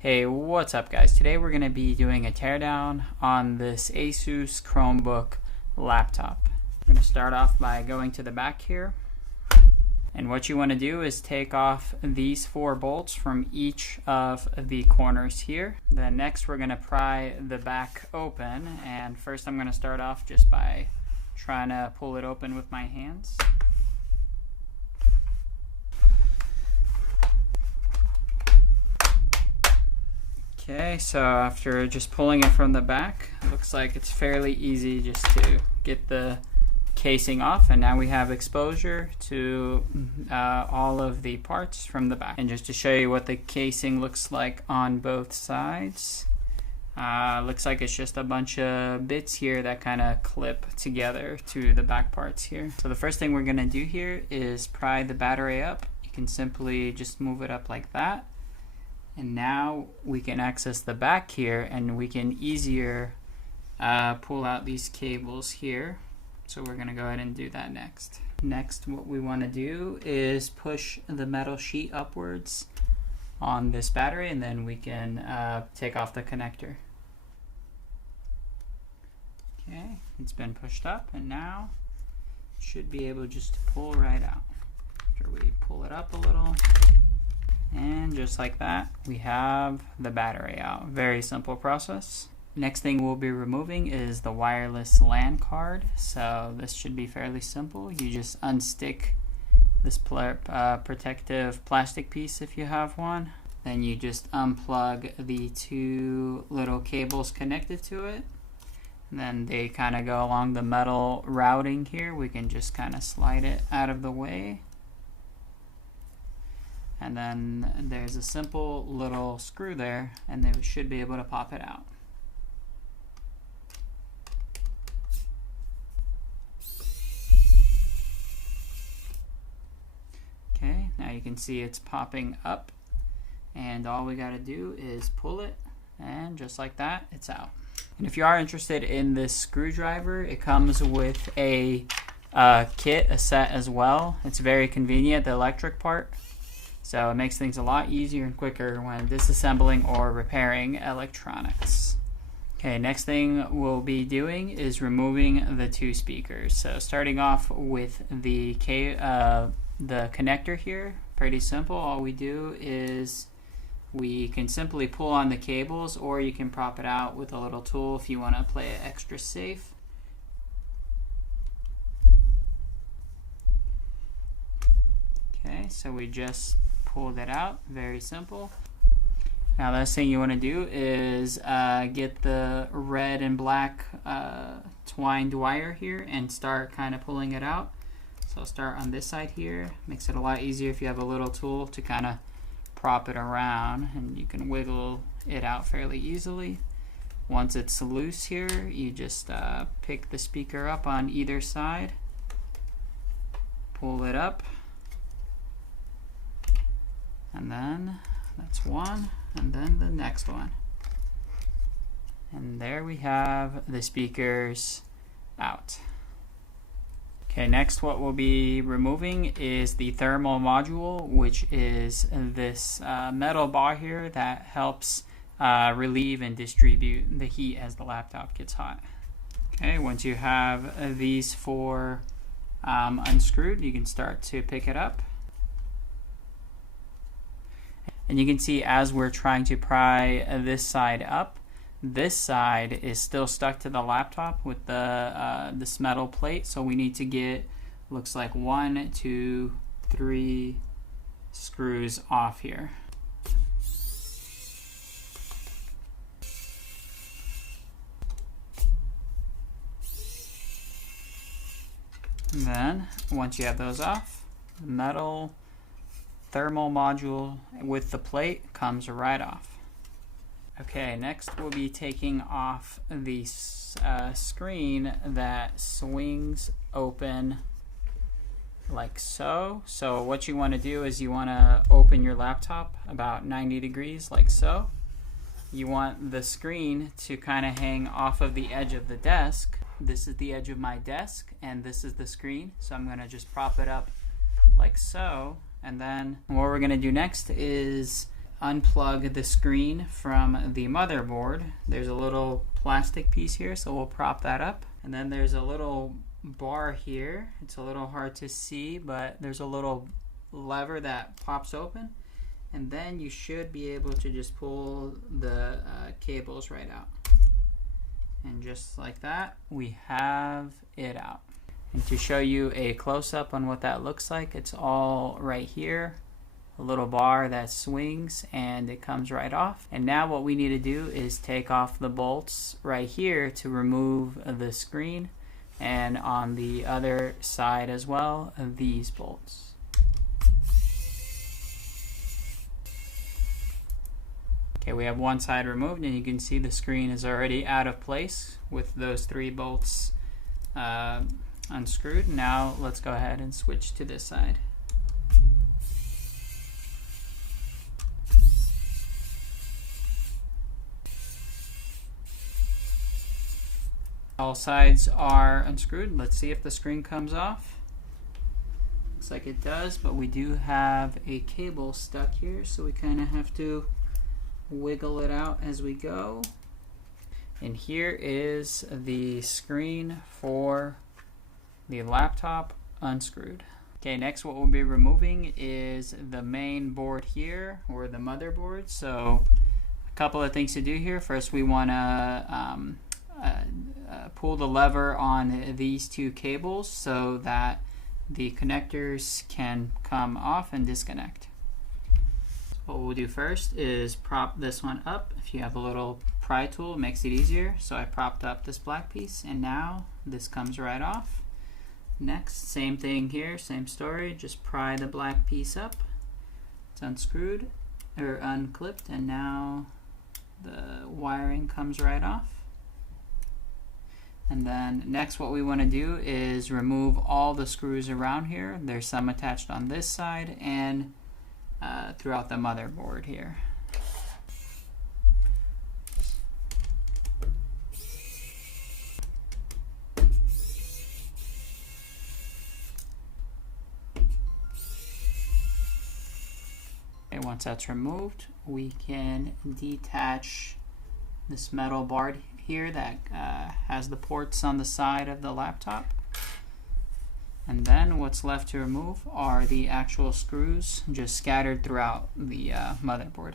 Hey, what's up guys? Today we're going to be doing a teardown on this Asus Chromebook laptop. I'm going to start off by going to the back here. And what you want to do is take off these 4 bolts from each of the corners here. Then next we're going to pry the back open. And first I'm going to start off just by trying to pull it open with my hands. Okay, so after just pulling it from the back, it looks like it's fairly easy just to get the casing off, and now we have exposure to all of the parts from the back. And just to show you what the casing looks like on both sides, looks like it's just a bunch of bits here that kind of clip together to the back parts here. So the first thing we're going to do here is pry the battery up. You can simply just move it up like that. And now we can access the back here, and we can easier pull out these cables here. So we're going to go ahead and do that next. Next, what we want to do is push the metal sheet upwards on this battery, and then we can take off the connector. Okay, it's been pushed up, and now it should be able just to pull right out. After we pull it up a little. And just like that, we have the battery out. Very simple process. Next thing we'll be removing is the wireless LAN card. So this should be fairly simple. You just unstick this protective plastic piece if you have one. Then you just unplug the 2 little cables connected to it. And then they kind of go along the metal routing here. We can just kind of slide it out of the way. And then there's a simple little screw there, and they should be able to pop it out. Okay, now you can see it's popping up, and all we got to do is pull it, and just like that, it's out. And if you are interested in this screwdriver, it comes with a kit, a set as well. It's very convenient, the electric part. So it makes things a lot easier and quicker when disassembling or repairing electronics. Okay, next thing we'll be doing is removing the 2 speakers. So starting off with the connector here, pretty simple. All we do is we can simply pull on the cables, or you can prop it out with a little tool if you want to play it extra safe. Okay, so we just pulled it out. Very simple. Now the last thing you want to do is get the red and black twined wire here and start kind of pulling it out. So I'll start on this side here. Makes it a lot easier if you have a little tool to kind of prop it around, and you can wiggle it out fairly easily. Once it's loose here, you just pick the speaker up on either side, pull it up, and then that's one, and then the next one. And there we have the speakers out. Okay, next what we'll be removing is the thermal module, which is this metal bar here that helps relieve and distribute the heat as the laptop gets hot. Okay, once you have these 4 unscrewed, you can start to pick it up. And you can see as we're trying to pry this side up, this side is still stuck to the laptop with the this metal plate. So we need to get, looks like 1, 2, 3 screws off here. And then once you have those off, the metal thermal module with the plate comes right off. Okay, next we'll be taking off the screen that swings open like so. So what you want to do is you want to open your laptop about 90 degrees like so. You want the screen to kind of hang off of the edge of the desk. This is the edge of my desk, and this is the screen. So I'm going to just prop it up like so. And then what we're going to do next is unplug the screen from the motherboard. There's a little plastic piece here, so we'll prop that up. And then there's a little bar here. It's a little hard to see, but there's a little lever that pops open, and then you should be able to just pull the cables right out. And just like that, we have it out. And to show you a close-up on what that looks like, it's all right here. A little bar that swings and it comes right off. And now what we need to do is take off the bolts right here to remove the screen, and on the other side as well, these bolts. Okay, we have one side removed, and you can see the screen is already out of place with those 3 bolts unscrewed. Now let's go ahead and switch to this side. All sides are unscrewed. Let's see if the screen comes off. Looks like it does, but we do have a cable stuck here, so we kind of have to wiggle it out as we go. And here is the screen for the laptop unscrewed. Okay, next what we'll be removing is the main board here, or the motherboard. So a couple of things to do here. First, we want to pull the lever on these 2 cables so that the connectors can come off and disconnect. What we'll do first is prop this one up. If you have a little pry tool, it makes it easier. So I propped up this black piece, and now this comes right off. Next, same thing here, same story, just pry the black piece up. It's unscrewed or unclipped, and now the wiring comes right off. And then next what we want to do is remove all the screws around here. There's some attached on this side and throughout the motherboard here. Okay, once that's removed, we can detach this metal bar here that has the ports on the side of the laptop. And then what's left to remove are the actual screws just scattered throughout the motherboard.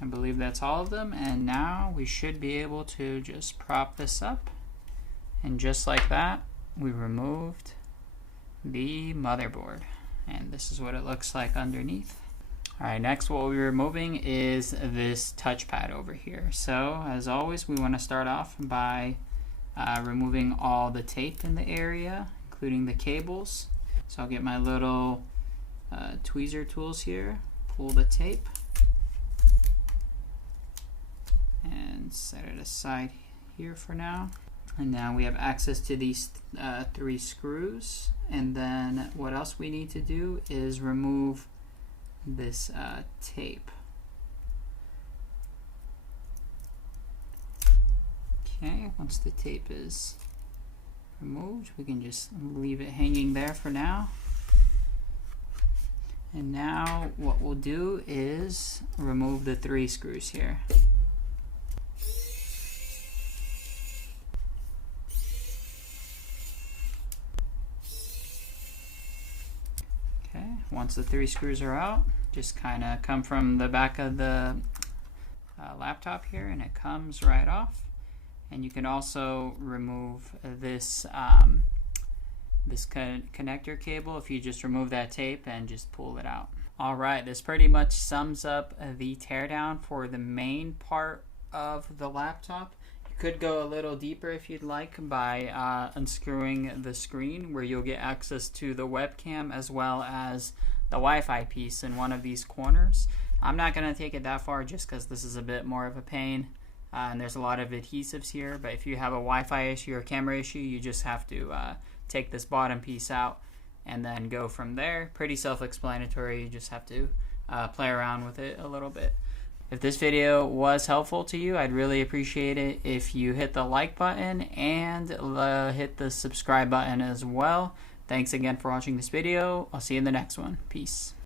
I believe that's all of them, and now we should be able to just prop this up, and just like that we removed the motherboard. And this is what it looks like underneath. Alright, next what we'll be removing is this touchpad over here. So as always, we want to start off by removing all the tape in the area, including the cables. So I'll get my little tweezer tools here, pull the tape, and set it aside here for now. And now we have access to these 3 screws. And then what else we need to do is remove this tape. Okay, once the tape is removed, we can just leave it hanging there for now. And now what we'll do is remove the 3 screws here. Once the 3 screws are out, just kind of come from the back of the laptop here, and it comes right off. And you can also remove this connector cable if you just remove that tape and just pull it out. Alright, this pretty much sums up the teardown for the main part of the laptop. Could go a little deeper if you'd like by unscrewing the screen, where you'll get access to the webcam as well as the Wi-Fi piece in one of these corners. I'm not going to take it that far just because this is a bit more of a pain and there's a lot of adhesives here, but if you have a Wi-Fi issue or camera issue, you just have to take this bottom piece out and then go from there. Pretty self-explanatory, you just have to play around with it a little bit. If this video was helpful to you, I'd really appreciate it if you hit the like button and hit the subscribe button as well. Thanks again for watching this video. I'll see you in the next one. Peace.